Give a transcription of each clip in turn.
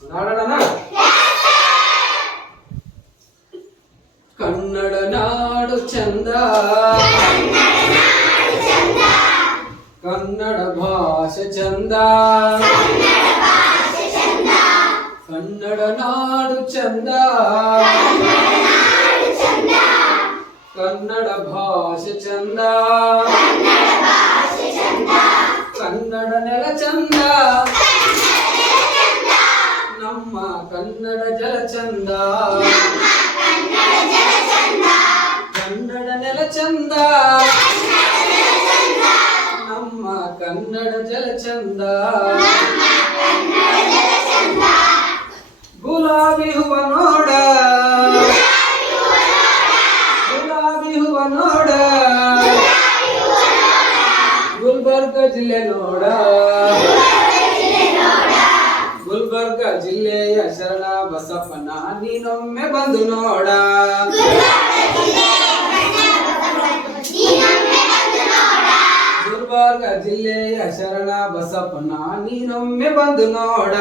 ನಾಡೋಣ. ಕನ್ನಡ ನಾಡು ಚಂದ, ಕನ್ನಡ ಭಾಷೆ ಚಂದ, ಕನ್ನಡ ನಾಡು ಚಂದ, ಕನ್ನಡ ಭಾಷೆ ಚಂದ, ಕನ್ನಡ ನೆಲ ಚಂದ, ನಮ್ಮ ಕನ್ನಡ ಜಲ ಚಂದ, ಕನ್ನಡ ನೆಲ ಚಂದ, ನಮ್ಮ ಕನ್ನಡ ಜಲ ಚಂದ. ಗುಲಾಬಿ ಹೂವ ನೋಡ, ಗುಲಾಬಿ ಹೂವ ನೋಡ, ಗುಲ್ಬರ್ಗ ಜಿಲ್ಲೆ ನೋಡ, ಗುಲ್ಬರ್ಗ ಜಿಲ್ಲೆಯ ಶರಣ ಬಸಪ್ಪನ ನೀನೊಮ್ಮೆ ಬಂದು ನೋಡ, ಗುಲ್ಬರ್ಗ ಜಿಲ್ಲೆಯ ಶರಣ ಬಸಪ್ಪನ ನೀನೊಮ್ಮೆ ಬಂದು ನೋಡ.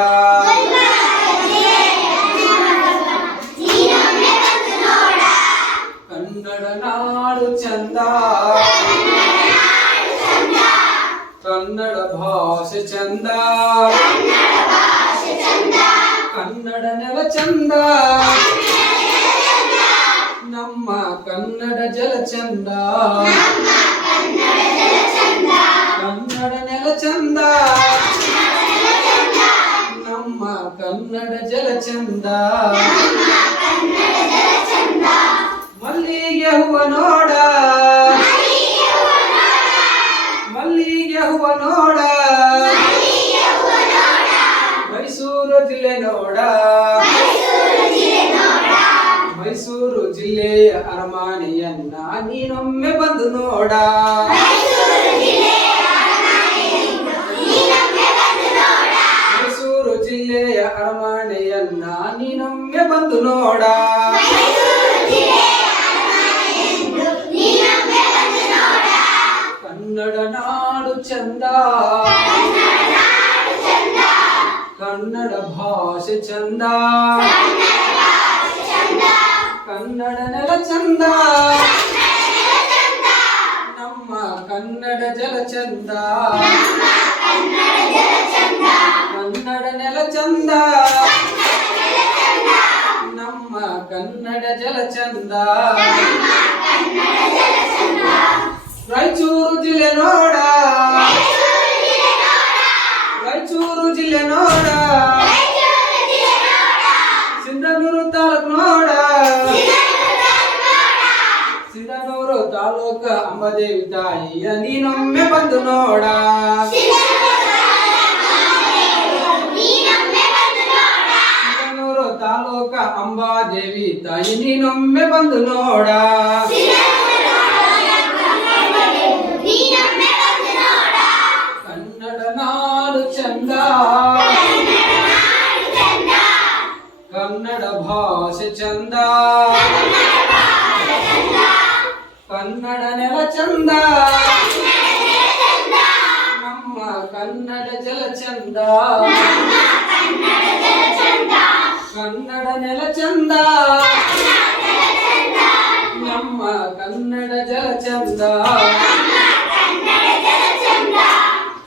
ಕನ್ನಡ ನಾಡು ಚಂದ, ಕನ್ನಡ ಭಾಷೆ ಚಂದ, ಕನ್ನಡ ನೆಲ ಚಂದ, ನಮ್ಮ ಕನ್ನಡ ಜಲ ಚಂದ, ಕನ್ನಡ ನೆಲ ಚಂದ, ನಮ್ಮ ಕನ್ನಡ ಜಲ ಚಂದ. ಮಲ್ಲಿಗೆ ಹೂವ ನೋಡ, ಮಲ್ಲಿಗೆ ಹೂವ ನೋಡ, ಮೈಸೂರು ಜಿಲ್ಲೆ ನೋಡ, ಮೈಸೂರು ಜಿಲ್ಲೆಯ ಅರಮನೆಯನ್ನ ನೀನೊಮ್ಮೆ ಬಂದು ನೋಡ, ಮೈಸೂರು ಜಿಲ್ಲೆಯ ಅರಮನೆಯನ್ನ ನೀನೊಮ್ಮೆ ಬಂದು ನೋಡ. ಕನ್ನಡ ನಾಡು ಚಂದ, ಕನ್ನಡ ಭಾಷೆ ಚಂದ, ಕನ್ನಡ ನೆಲ ಚಂದ, ನಮ್ಮ ಕನ್ನಡ ಜಲ ಚಂದ, ಕನ್ನಡ ನೆಲ ಚಂದ, ನಮ್ಮ ಕನ್ನಡ ಜಲ ಚಂದ. ರಾಯಚೂರು ಜಿಲ್ಲೆ ನೋಡ, ರಾಯಚೂರು ಜಿಲ್ಲೆ ನೋಡ, ಸಿಂಧನೂರು ತಾಲೂಕು ನೋಡ, ಸಿಂಧನೂರು ತಾಲೂಕು ಅಂಬಾದೇವಿ ತಾಯಿಯ ನೀನೊಮ್ಮೆ ಬಂದು ನೋಡ, ಸಿಂಧನೂರು ತಾಲೂಕು ಅಂಬಾದೇವಿ ತಾಯಿ ನೀನೊಮ್ಮೆ ಬಂದು ನೋಡ. ಕನ್ನಡ ನಾಡು ಚಂದ, ಕನ್ನಡ ಭಾಷೆ ಚಂದ, ಕನ್ನಡ ನೆಲ ಚಂದ, ನಮ್ಮ ಕನ್ನಡ ಜಲ ಚಂದ, ಕನ್ನಡ ನೆಲ ಚಂದ, ನಮ್ಮ ಕನ್ನಡ ಜಲ ಚಂದ.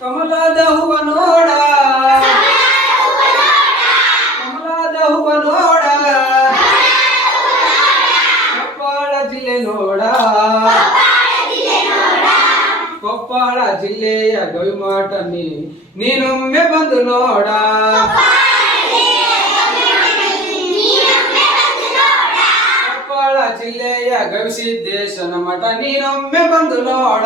ಕಮಲದ ಹೂವ ನೋಡ, ಕಮಲದ ಹೂವ ನೋಡ, ಕೊಪ್ಪಳ ಜಿಲ್ಲೆ ನೋಡ, ಕೊಪ್ಪಳ ಜಿಲ್ಲೆಯ ಗವಿಮಠ ನೀನೊಮ್ಮೆ ಬಂದು ನೋಡ, ಕೊಪ್ಪಳ ಜಿಲ್ಲೆಯ ಗವಿಸಿದ್ದೇಶನ ಮಠ ನೀನೊಮ್ಮೆ ಬಂದು ನೋಡ.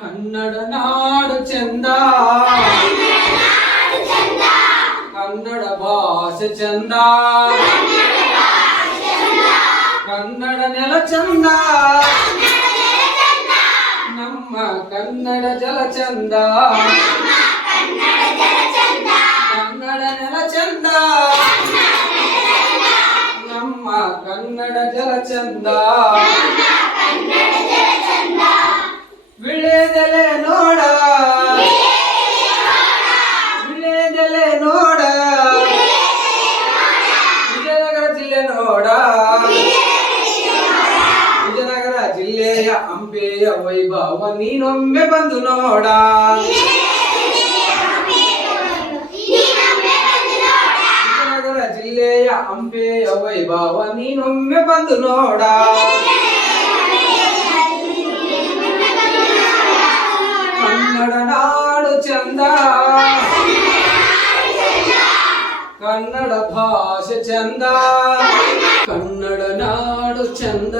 ಕನ್ನಡ ನಾಡು ಚಂದ, ಕನ್ನಡ ಭಾಷೆ ಚಂದ, ಕನ್ನಡ ನೆಲ ಚಂದ, ನಮ್ಮ ಕನ್ನಡ ಜಲ ಚಂದ, ಕನ್ನಡ ನೆಲ ಚಂದ, ನಮ್ಮ ಕನ್ನಡ ಜಲ ಚಂದ. ವಿಳೆದೆಲೆ ನೋಡ ನೀನೊಮ್ಮೆ ಬಂದು ನೋಡ ವಿಜಯನಗರ ಜಿಲ್ಲೆಯ ಹಂಪೆಯ ವೈಭವ ನೀನೊಮ್ಮೆ ಬಂದು ನೋಡ ಕನ್ನಡ ನಾಡು ಚಂದ ಕನ್ನಡ ಭಾಷೆ ಚಂದ ಕನ್ನಡ ನಾಡು ಚಂದ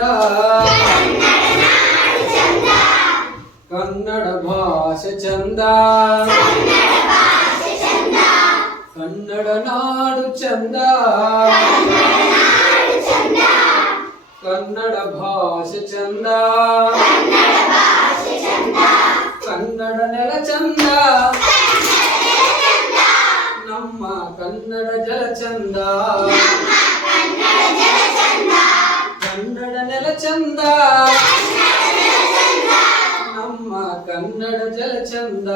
ಕನ್ನಡ ಭಾಷೆ ಚಂದ ಕನ್ನಡ ನಾಡು ಚಂದ ಕನ್ನಡ ಭಾಷೆ ಚಂದ ಕನ್ನಡ ನೆಲ ಚಂದ ನಮ್ಮ ಕನ್ನಡ ಜಲ ಚಂದ ಕನ್ನಡ ನೆಲ ಚಂದ ನಮ್ಮ ಕನ್ನಡ ಜಲ ಚಂದ